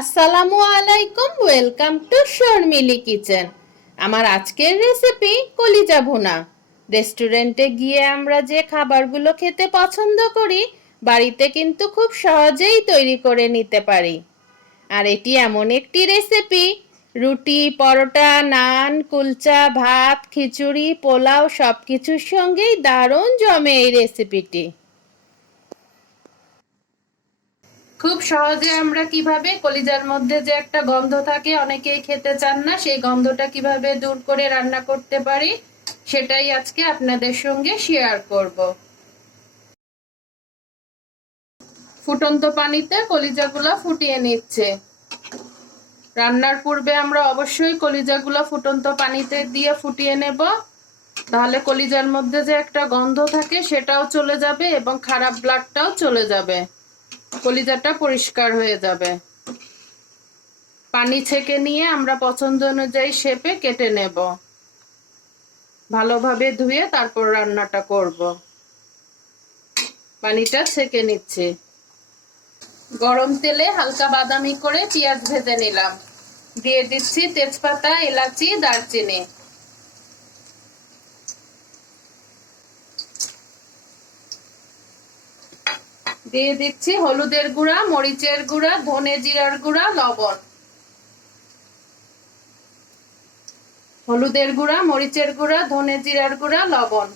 আসসালামু আলাইকুম, welcome to Sharmili kitchen. আমার আজকের রেসিপি কলিজা ভুনা। রেস্টুরেন্টে গিয়ে আমরা যে খাবারগুলো খেতে পছন্দ করি, বাড়িতে কিন্তু খুব সহজেই তৈরি করে নিতে পারি। আর এটি এমন একটি রেসিপি, রুটি, পরোটা, নান, কুলচা, ভাত, খিচুড়ি, পোলাও সব কিছুর সঙ্গেই দারুণ জমে এই রেসিপিটি। খুব সহজে আমরা কিভাবে কলিজার মধ্যে যে একটা গন্ধ থাকে, অনেকেই খেতে চান না, সেই গন্ধটা কিভাবে দূর করে রান্না করতে পারি সেটাই আজকে আপনাদের সঙ্গে শেয়ার করব। ফুটন্ত পানিতে কলিজাগুলো ফুটিয়ে নিচ্ছে। রান্নার পূর্বে আমরা অবশ্যই কলিজাগুলো ফুটন্ত পানিতে দিয়ে ফুটিয়ে নেব, তাহলে কলিজার মধ্যে যে একটা গন্ধ থাকে সেটাও চলে যাবে এবং খারাপ ব্লাডটাও চলে যাবে, কলিজাটা পরিষ্কার হয়ে যাবে। পানি ছেঁকে নিয়ে আমরা পছন্দ অনুযায়ী শেপে কেটে নেব। ভালোভাবে ধুয়ে তারপর রান্নাটা করব। পানিটা ছেঁকে নিচ্ছি। গরম তেলে হালকা বাদামি করে পেঁয়াজ ভেজে নিলাম। দিয়ে দিচ্ছি তেজপাতা, এলাচি, দারচিনি। দিয়ে দিচ্ছি হলুদের গুঁড়া, মরিচের গুঁড়া, ধনে জিরার গুঁড়া, লবণ। হলুদের গুঁড়া, মরিচের গুঁড়া, ধনে জিরার গুঁড়া, লবণ।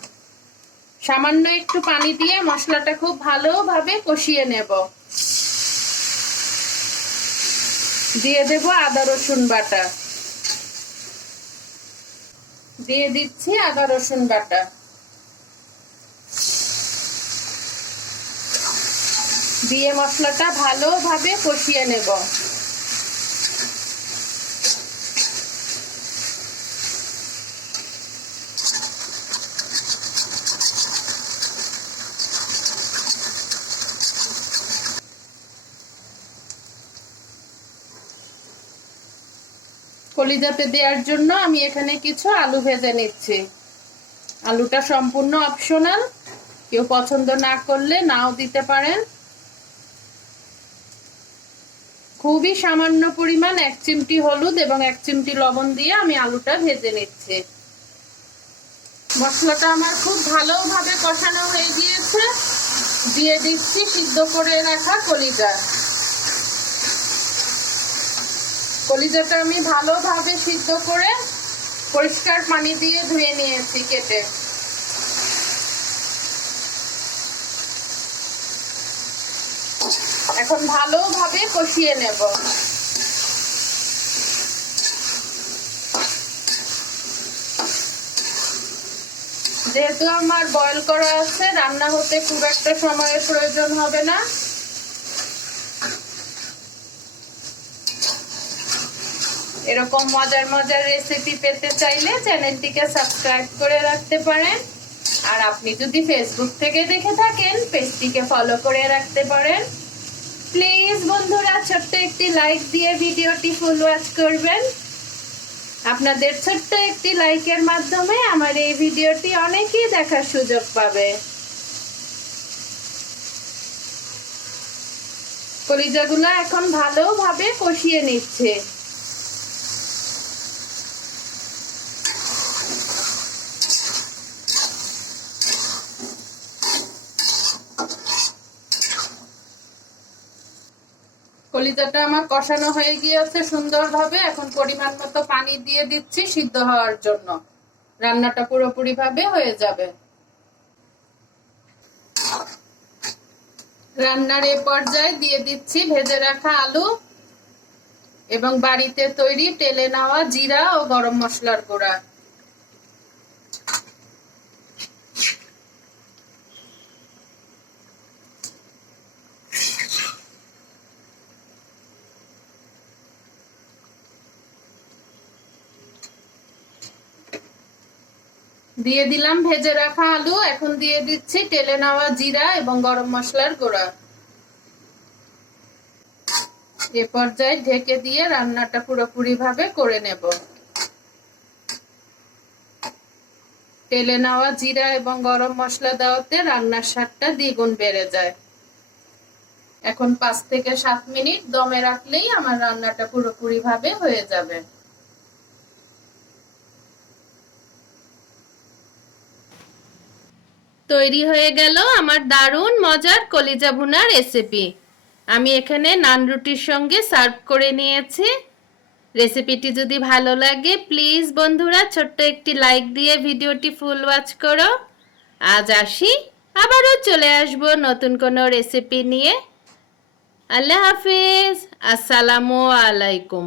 সামান্য একটু পানি দিয়ে মশলাটা খুব ভালোভাবে কষিয়ে নেব। দিয়ে দেব আদা রসুন বাটা। দিয়ে দিচ্ছি আদা রসুন বাটা। দিয়ে মশলাটা ভালোভাবে কষিয়ে নেব। কলিজাতে দেওয়ার জন্য আমি এখানে কিছু আলু ভেজে নিচ্ছি। আলুটা সম্পূর্ণ অপশনাল, কেউ পছন্দ না করলে নাও দিতে পারেন। খুবই সামান্য পরিমাণ 1 চিমটি হলুদ এবং 1 চিমটি লবণ দিয়ে আমি আলুটা ভেজে নিচ্ছি। মশলাটা আমার খুব ভালোভাবে কষানো হয়ে গিয়েছে। দিয়ে দিচ্ছি সিদ্ধ করে রাখা কলিজা। কলিজাটা আমি ভালোভাবে সিদ্ধ করে পরিষ্কার পানি দিয়ে ধুয়ে নিয়েছি কেটে। এখন ভালোভাবে কষিয়ে নেব। যেহেতু আমার বয়েল করা আছে, রান্না হতে খুব একটা সময়ের প্রয়োজন হবে না। এরকম মজার মজার রেসিপি পেতে চাইলে চ্যানেলটিকে সাবস্ক্রাইব করে রাখতে পারেন। আর আপনি যদি ফেসবুক থেকে দেখে থাকেন, পেজটিকে ফলো করে রাখতে পারেন। প্লিজ বন্ধুরা, ছোট্ট একটি লাইক দিয়ে ভিডিওটি ফুল ওয়াচ করবেন। আপনাদের ছোট্ট একটি লাইকের মাধ্যমে আমার এই ভিডিওটি অনেকেই দেখার সুযোগ পাবে। কলিজাগুলো এখন ভালোভাবে কষিয়ে নিচ্ছে। কলিজাটা আমার কষানো হয়ে গিয়েছে সুন্দরভাবে। এখন পরিমাণ মতো পানি দিয়ে দিচ্ছি সিদ্ধ হওয়ার জন্য। রান্নাটা পুরোপুরি ভাবে হয়ে যাবে। রান্নার এ পর্যায়ে দিয়ে দিচ্ছি ভেজে রাখা আলু এবং বাড়িতে তৈরি তেলে নেওয়া জিরা ও গরম মশলার গুঁড়া। দিয়ে দিলাম ভেজে রাখা আলু। এখন দিয়ে দিচ্ছি তেলে নেওয়া জিরা এবং গরম মশলার গুঁড়া। এ পর্যায়ে ঢেকে দিয়ে রান্নাটা পুরোপুরি ভাবে করে নেব। তেলে নেওয়া জিরা এবং গরম মশলা দেওয়াতে রান্নার স্বাদটা দ্বিগুণ বেড়ে যায়। এখন 5 থেকে 7 মিনিট দমে রাখলেই আমার রান্নাটা পুরোপুরি ভাবে হয়ে যাবে। তৈরি হয়ে গেল আমার দারুণ মজার কলিজা ভুনা রেসিপি। আমি এখানে নান রুটির সঙ্গে সার্ভ করে নিয়েছি। রেসিপিটি যদি ভালো লাগে প্লিজ বন্ধুরা ছোট্ট একটি লাইক দিয়ে ভিডিওটি ফুল ওয়াচ করো। আজ আসি, আবারও চলে আসব নতুন কোনো রেসিপি নিয়ে। আল্লাহ হাফিজ, আসসালামু আলাইকুম।